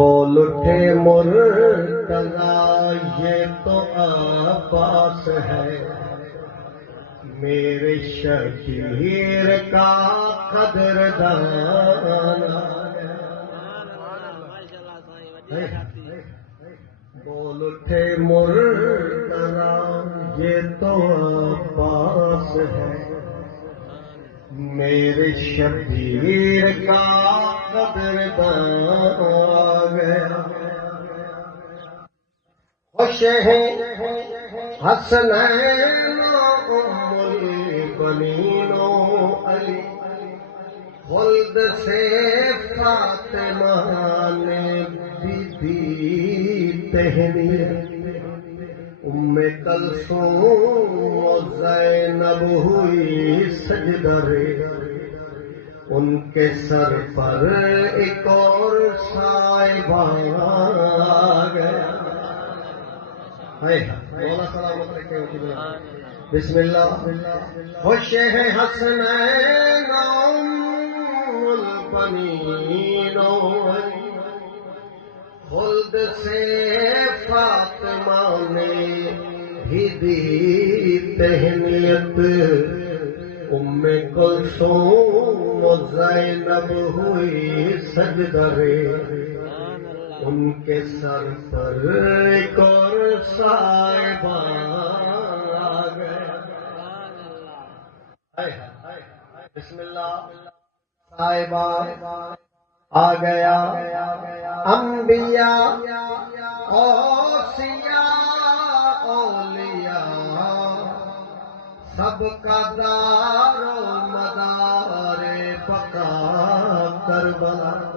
بول اٹھے مرتضیٰ یہ تو عباس ہے، میرے شبیر کا قدردان۔ بول اٹھے مرتضیٰ یہ تو عباس ہے، میرے شبیر کا قدردان آ گیا۔ خوش ہیں حسنین ام البنین علی، خلد سے فاطمہ نے بھی دی تہنیت، ام کلثوم و زینب ہوئی سجدہ رے، ان کے سر پر ایک اور صاحبہ آ گیا۔ مولا سلامت رکھے بسم اللہ۔ خوش ہے حسنین ام البنین خلد سے فاطمہ نے بھی دی تہنیت، ام کلثوم و زینب ہوئی سجدہ رے، ان کے سر پر ایک اور صاحبہ آ گیا۔ بسم اللہ۔ صاحبہ آ گیا، انبیاء اوصیاء اولیاء سب کا دار و مدار بقا کربلا۔